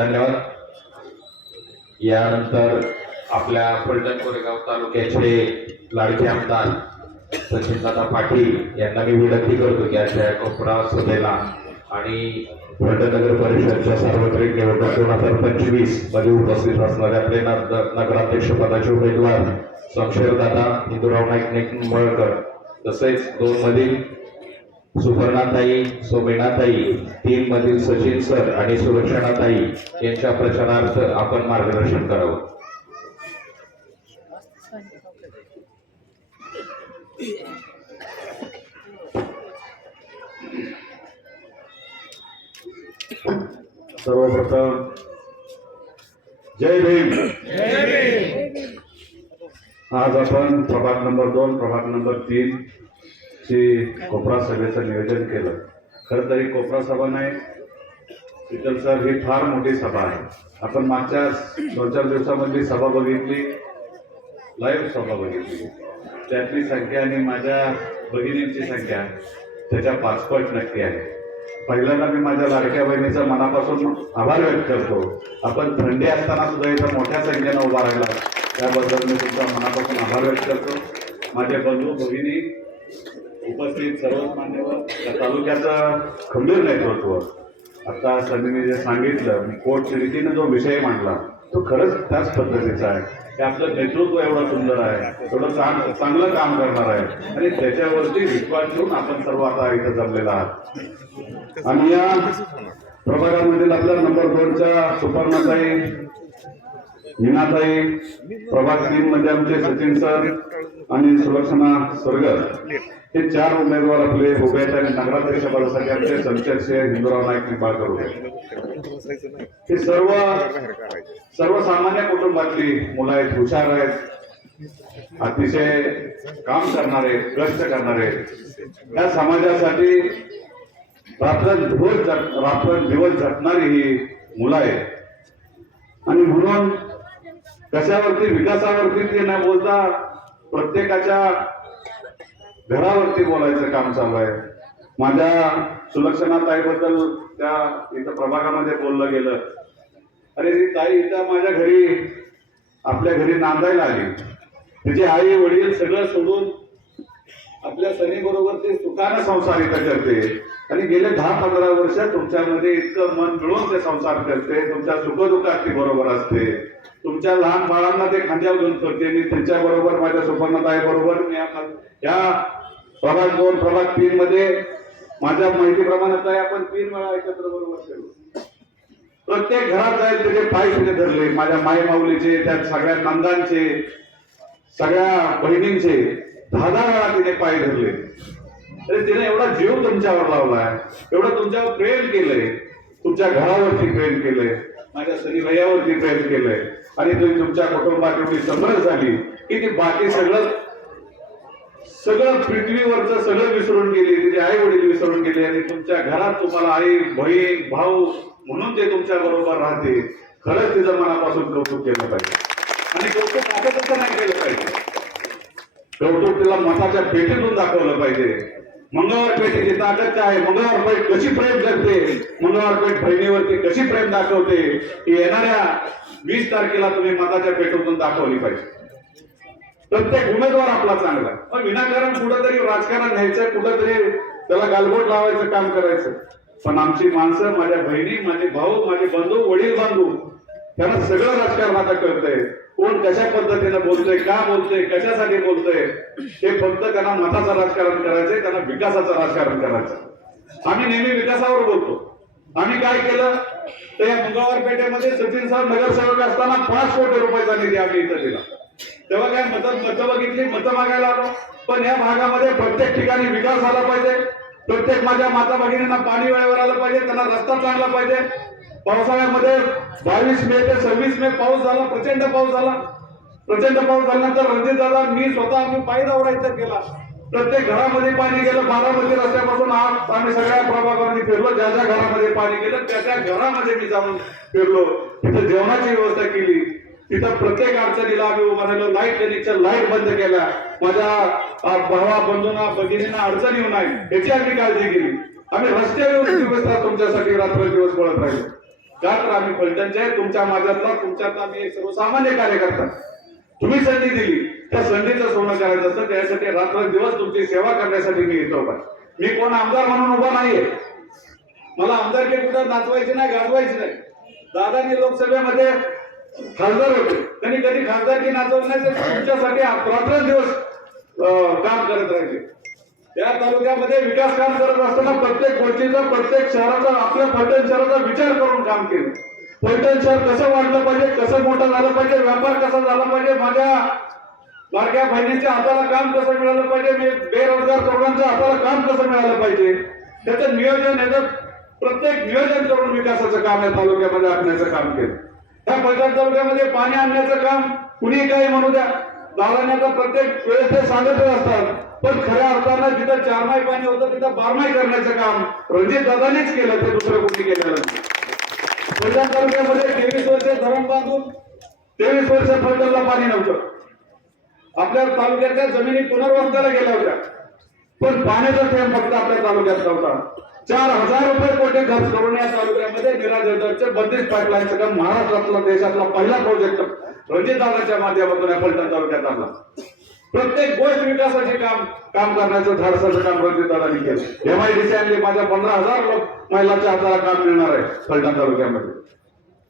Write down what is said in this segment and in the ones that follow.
धन्यवाद. यानंतर आपल्या फलटण कोरेगाव तालुक्याचे लाडके आमदार सचिनदादा पाटील यांना मी विनंती करतो की अशा कोपरा सभेला आणि फलटण नगर परिषदच्या सार्वत्रिक निवडणूक 2025 मध्ये उपस्थित असणारे आपले नगराध्यक्ष पदाचे उमेदवार शमशेरदादा हिंदूराव नाईक निंबाळकर, तसेच 2 मधील सुपर्णाताई सोमेनाताई, 3 मधील सचिन सर आणि सुलक्षणाताई यांच्या प्रचारार्थ आपण मार्गदर्शन करावं. सर्वप्रथम जय भीम. आज आपण प्रभाग नंबर 2 प्रभाग नंबर 3 ची कोपरा सभेचं नियोजन केलं. खरं तरी कोपरा सभा नाही, शीतल सर, ही फार मोठी सभा आहे. आपण मागच्या 2-4 दिवसामधली सभा बघितली, लाईव्ह सभा बघितली. त्यातली संख्या आणि माझ्या भगिनींची संख्या त्याच्या 5 पट नक्की आहे. पहिल्यांदा मी माझ्या लाडक्या बहिणीचा मनापासून आभार व्यक्त करतो. आपण थंडी असताना सुद्धा इथं मोठ्या संख्येनं उभा राहिला, त्याबद्दल मी तुमचा मनापासून आभार व्यक्त करतो. माझे बंधू भगिनी, उपस्थित सर्वच मान्यवर, त्या तालुक्याचं खंबीर नेतृत्व. आता सनीने जे सांगितलं, कोर्टच्या रीतीने जो विषय मांडला तो खरंच त्याच पद्धतीचा आहे की आपलं नेतृत्व एवढं सुंदर आहे, एवढं चांगलं काम करणार आहे आणि त्याच्यावरती विश्वास ठेवून आपण सर्व आता इथं जमलेला आहात. आणि या प्रभागामधील आपल्या नंबर 2च्या सुपर्णाताई, मीनाताई, प्रभाग 3 मध्ये आमचे सचिन सर आणि सुलक्षणा सरगर, हे 4 उमेदवार आपले उभे आहेत आणि नगराध्यक्ष पदासाठी आमचे शमशेर हिंदूराव नाईक निंबाळकर उभे. हे सर्वसामान्य कुटुंबातली मुलं आहेत, हुशार आहेत, अतिशय काम करणारे, कष्ट करणारे, या समाजासाठी रात्रंदिवस झटणारी ही मुलं आहेत. आणि म्हणून कशावरती, विकासावरती ते न बोलता प्रत्येकाच्या घरावरती बोलायचं काम चालू आहे. माझ्या सुलक्षणाताईबद्दल त्या इथं प्रभागामध्ये बोललं गेलं, अरे ती ताई इथं माझ्या घरी, आपल्या घरी नांदायला आली. तिचे आई वडील सगळं सोडून आपल्या सनी बरोबर ते सुखानं संसार इथं करते आणि गेले 10-15 वर्ष तुमच्यामध्ये इतकं मन मिळून ते संसार करते. तुमच्या सुखदुःखात ती बरोबर असते. तुमच्या लहान बाळांना ते खांद्यावर घेऊन करते. मी त्यांच्या बरोबर, माझ्या सुपर्णाताई बरोबर मी या प्रभाग 2 प्रभाग 3 मध्ये माझ्या माहितीप्रमाणे आपण 3 वेळा एकत्र बरोबर केलो. प्रत्येक घरात जाईल त्याचे पाय तिथे धरले, माझ्या माई माऊलीचे, त्या सगळ्या नंदांचे, सगळ्या बहिणींचे 10-10 वेळा तिने पाय धरले. तरी तिने एवढा जीव तुमच्यावर लावलाय, एवढं तुमच्यावर प्रेम केलंय, तुमच्या घरावरती प्रेम केलंय, माझ्या सनी भैयावरती प्रेम केलंय आणि तुम्ही तुमच्या कुटुंबात एवढी समज झाली की ती बाकी सगळं पृथ्वीवरचं सगळं विसरून गेली, तिचे आई वडील विसरून गेले आणि तुमच्या घरात तुम्हाला आई, बहीण, भाऊ म्हणून ते तुमच्या बरोबर राहते. खरंच तिचं मनापासून कौतुक केलं पाहिजे आणि कौतुक असं नाही केलं पाहिजे. कौतुक तिला मताच्या पेटीतून दाखवलं पाहिजे. मंगळवार पेठीची ताकद काय, मंगळवार पेठ कशी प्रेम करते, मंगळवार पेठ बहिणीवरती कशी प्रेम दाखवते, ही येणाऱ्या 20 तारखेला तुम्ही मताच्या पेटीतून दाखवली पाहिजे. प्रत्येक उमेदवार आपला चांगला, पण विनाकारण कुठंतरी राजकारण न्यायचं, कुठंतरी त्याला गालबोट लावायचं काम करायचं. पण आमची माणसं, माझ्या बहिणी, माझे भाऊ, माझे बंधू, वडील बांधू, त्यांना सगळं राजकारण आता कळतंय. कोण कशा पद्धतीने बोलतोय, का बोलतोय, कशासाठी बोलतोय, हे फक्त त्यांना मताचं राजकारण करायचंय, त्यांना विकासाचं राजकारण करायचं. आम्ही नेहमी विकासावर बोलतो. आम्ही काय केलं तर या मंगळवार पेठेमध्ये सचिन सर नगरसेवक असताना 5 कोटी रुपयाचा निधी आम्ही इथं दिला. तेव्हा काय मतं बघितली, मतं मागायला आलो. पण या भागामध्ये प्रत्येक ठिकाणी विकास झाला पाहिजे. प्रत्येक माझ्या माता भगिनींना पाणी वेळेवर आलं पाहिजे, त्यांना रस्ता चांगला पाहिजे. पावसाळ्यामध्ये 22 मे ते 26 मे पाऊस झाला, प्रचंड पाऊस झाला. प्रचंड पाऊस झाल्यानंतर रणजित दादा, मी स्वतः आम्ही पायी दौरा इथं केला. प्रत्येक घरामध्ये पाणी गेलं. बारामती रस्त्यापासून आम्ही सगळ्या प्रभागामध्ये फिरलो. ज्या ज्या घरामध्ये पाणी गेलं त्या त्या घरामध्ये मी जाऊन फिरलो. तिथं जेवणाची व्यवस्था केली. तिथं प्रत्येक अडचणीला आम्ही उभा राहिलो. लाईट कनेक्शन, लाईट बंद केल्या. माझ्या भावा बंधूंना भगिनींना अडचण येऊ नये याची आम्ही काळजी केली. आम्ही रस्त्यावर व्यवस्था तुमच्यासाठी रात्रंदिवस पळत राहिलो. का तर आम्ही फलटणचे आहे, तुमच्या माझ्यातला तुमच्यातला मी एक सर्वसामान्य कार्यकर्ता. तुम्ही संधी दिली, त्या संधीचं सोनं करायचं असतं, त्यासाठी रात्र दिवस तुमची सेवा करण्यासाठी मी येतो. मी कोण आमदार म्हणून उभा नाहीये. मला आमदारकी कुठं नाचवायची नाही, गाजवायची नाही. दादानी लोकसभेमध्ये खासदार होते, त्यांनी कधी खासदारकी नाचवली नाही, ते तुमच्यासाठी रात्र दिवस काम करत राहिले. या तालुक्यामध्ये विकास काम करत असताना प्रत्येक गोष्टीचा, प्रत्येक शहराचा, आपल्या फलटण शहराचा विचार करून काम केलं. फलटण शहर कसं वाढलं पाहिजे, कसं मोठं झालं पाहिजे, व्यापार कसा झाला पाहिजे, माझ्या लाडक्या बहिणीच्या हाताला काम कसं मिळालं पाहिजे, बेरोजगार तरुणांच्या हाताला काम कसं मिळालं पाहिजे, त्याचं नियोजन, याचं प्रत्येक नियोजन करून विकासाचं काम या तालुक्यामध्ये आणण्याचं काम केलं. या फलटण तालुक्यामध्ये पाणी आणण्याचं काम कुणी काही म्हणू द्या, दादांनी आता प्रत्येक वेळेस ते सांगतच असतात, पण खऱ्या अर्थानं जिथं 4 माही पाणी होतं तिथं 12 माही करण्याचं काम रणजित दादांनीच केलं, ते दुसरं कुणी केलेलं नाही. फलटण तालुक्यामध्ये 23 वर्ष धरण बांधून 23 वर्ष फलटणला पाणी नव्हतं. आपल्या तालुक्याच्या जमिनी पुनर्वसनाला गेल्या होत्या, पण पाण्याचा थेंब फक्त आपल्या तालुक्यात नव्हता. 4,000 रुपये कोटी खर्च करून या तालुक्यामध्ये निराजरचे बंदिस्त पाईपलाईनचं काम महाराष्ट्रातला, देशातला पहिला प्रोजेक्ट रणजितदादाच्या माध्यमातून या फलटण तालुक्यात आणला. प्रत्येक गोष्ट विकासाचे काम करण्याचं धाडसाचं काम रणजितदादांनी केलं. MIDC आणली, माझ्या 15,000 महिलांच्या हाताला काम मिळणार आहे फलटण तालुक्यामध्ये.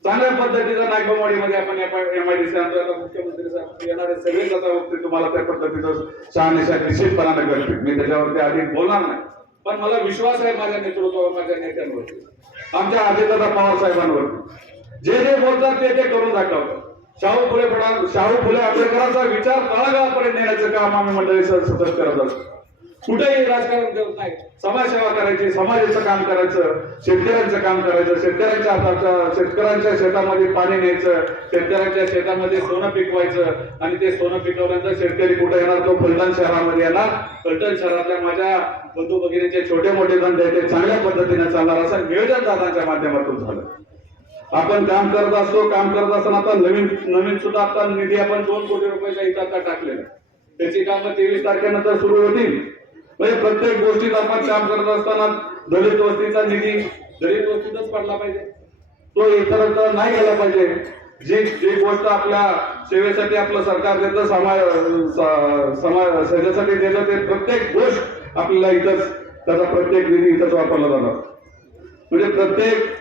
चांगल्या पद्धतीचा नायकवाडीमध्ये आपण MIDC आणतोय. आता मुख्यमंत्री साहेब येणारे सगळेच आता वक्ते तुम्हाला त्या पद्धतीचं शहानिशा निश्चितपणाने करतील. मी त्याच्यावरती आधी बोलणार नाही, पण मला विश्वास आहे माझ्या नेतृत्वावर, माझ्या नेत्यांवरती, आमच्या अजितदादा पवार साहेबांवरती. जे जे बोलतात ते करून दाखवतात. शाहू फुले आंबेडकरांचा विचार तळागाळापर्यंत नेण्याचं काम आम्ही मंडळी सतत करत असतो. कुठेही राजकारण करत नाही. समाजसेवा करायची, समाजाचं काम करायचं, शेतकऱ्यांचं काम करायचं, शेतकऱ्यांच्या शेतामध्ये पाणी न्यायचं, शेतकऱ्यांच्या शेतामध्ये सोनं पिकवायचं, आणि ते सोनं पिकवल्यानंतर शेतकरी कुठे येणार, तो फलटण शहरामध्ये येणार. फलटण शहरातल्या माझ्या बंधू भगिनीचे छोटे मोठे धंदे ते चांगल्या पद्धतीने चालणार, असं नियोजन दादांच्या माध्यमातून झालं. आपण काम करत असतो, काम करत असताना आता नवीन सुद्धा आता निधी आपण 2 कोटी रुपयाच्या इथं आता टाकलेला, त्याची कामं 23 तारखेनंतर सुरू होतील. म्हणजे प्रत्येक गोष्टीत आपण काम करत असताना दलित वस्तीचा निधी दलित वस्तीतच पडला पाहिजे, तो इतरत्र नाही गेला पाहिजे. जी गोष्ट आपल्या सेवेसाठी आपलं सरकार देतं, समाजासाठी देतं, ते प्रत्येक गोष्ट आपल्याला इथंच, त्याचा प्रत्येक निधी इथंच वापरला जाणार. म्हणजे प्रत्येक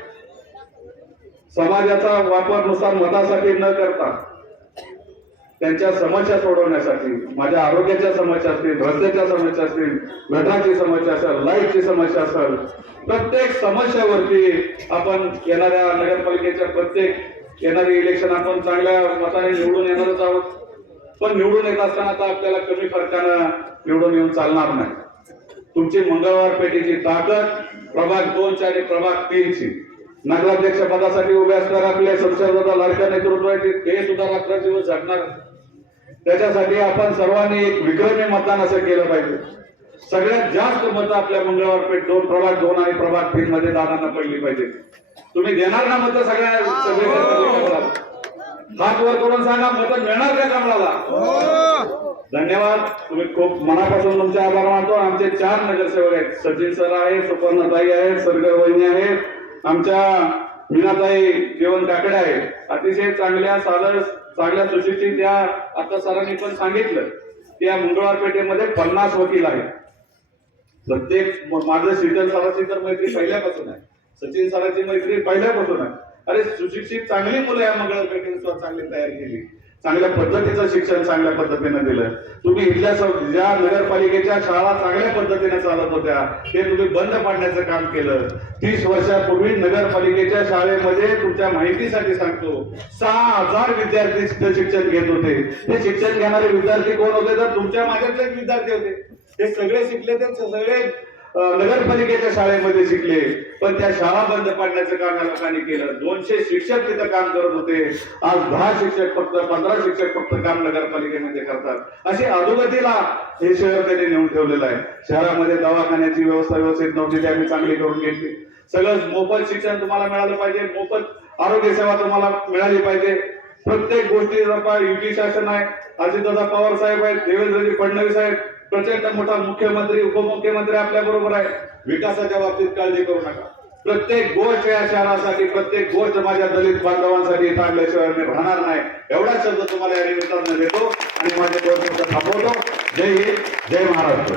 समाजाचा वापर नुसार मतासाठी न करता त्यांच्या समस्या सोडवण्यासाठी, माझ्या आरोग्याच्या समस्या असतील, रस्त्याच्या समस्या असतील, गटाराची समस्या असेल, लाईटची समस्या असेल, प्रत्येक समस्यावरती आपण येणाऱ्या नगरपालिकेच्या प्रत्येक येणारे इलेक्शन आपण चांगल्या मताने निवडून येणारच आहोत. पण निवडून येत असताना आता आपल्याला कमी फरकानं निवडून येऊन चालणार नाही. तुमची मंगळवार पेठीची ताकद प्रभाग 2 आणि प्रभाग 3 ची नगराध्यक्ष पदासाठी उभे असणारे आपले संसददादा लाडक्या नेतृत्वाचे ते सुद्धा रात्रदिवस झटणार. त्याच्यासाठी आपण सर्वांनी एक विक्रमी मतदान असं केलं पाहिजे. सगळ्यात जास्त मतं आपल्या मंगळवार पेठ 2 प्रभाग 2 आणि प्रभाग 3 मध्ये दादांना पडली पाहिजे. तुम्ही देणार ना मतं सगळे हात वर करून सांगा, मतं मिळणार का कमळाला? धन्यवाद. तुम्ही खूप मनापासून तुमचे आभार मानतो. आमचे 4 नगरसेवक आहेत, सचिन सर आहे, सुपर्णताई आहे, सरगर वहिनी आहेत, आमच्या मीनाताई जेवण काकडे आहेत. अतिशय चांगल्या चांगल्या सुशिक्षित. त्या आता सरांनी पण सांगितलं की या मंगळवार पेठेमध्ये 50 वकील आहेत. प्रत्येक माझं शीतल सरांची तर मैत्री पहिल्यापासून आहे, सचिन सरांची मैत्री पहिल्यापासून आहे. अरे सुशिक्षित चांगली मुलं या मंगळवार पेठेने चांगली तयार केली, चांगल्या पद्धतीचं शिक्षण चांगल्या पद्धतीने दिलं. तुम्ही इथल्या ज्या नगरपालिकेच्या शाळा चांगल्या पद्धतीने चालत होत्या ते तुम्ही बंद पाडण्याचं काम केलं. 30 वर्षापूर्वी नगरपालिकेच्या शाळेमध्ये तुमच्या माहितीसाठी सांगतो 6,000 विद्यार्थी शिक्षण घेत होते. ते शिक्षण घेणारे विद्यार्थी कोण होते? तर तुमच्या माझ्यातलेच विद्यार्थी होते. ते सगळे शिकले, ते सगळे नगरपालिकेच्या शाळेमध्ये शिकले, पण त्या शाळा बंद पाडण्याचं काम या लोकांनी केलं. 200 शिक्षक तिथं काम करत होते. आज 10 शिक्षक फक्त, 15 शिक्षक फक्त काम नगरपालिकेमध्ये करतात. अशी अधोगतीला हे शहर त्यांनी नेऊन ठेवलेलं आहे. शहरामध्ये दवाखान्याची व्यवस्था व्यवस्थित नव्हती, ती आम्ही चांगली करून घेतली. सगळं मोफत शिक्षण तुम्हाला मिळालं पाहिजे, मोफत आरोग्य सेवा तुम्हाला मिळाली पाहिजे. प्रत्येक गोष्टी युती शासन आहे, अजितदादा पवार साहेब आहेत, देवेंद्रजी फडणवीस आहेत, प्रचंड मोठा मुख्यमंत्री उपमुख्यमंत्री आपल्या बरोबर आहे. विकासाच्या बाबतीत काळजी करू नका. प्रत्येक गोष्ट या शहरासाठी, प्रत्येक गोष्ट माझ्या दलित बांधवांसाठी इथं आणल्याशिवाय मी राहणार नाही. एवढा शब्द तुम्हाला या निमित्तानं देतो आणि माझे दोन शब्द थांबवतो. जय हिंद, जय महाराष्ट्र.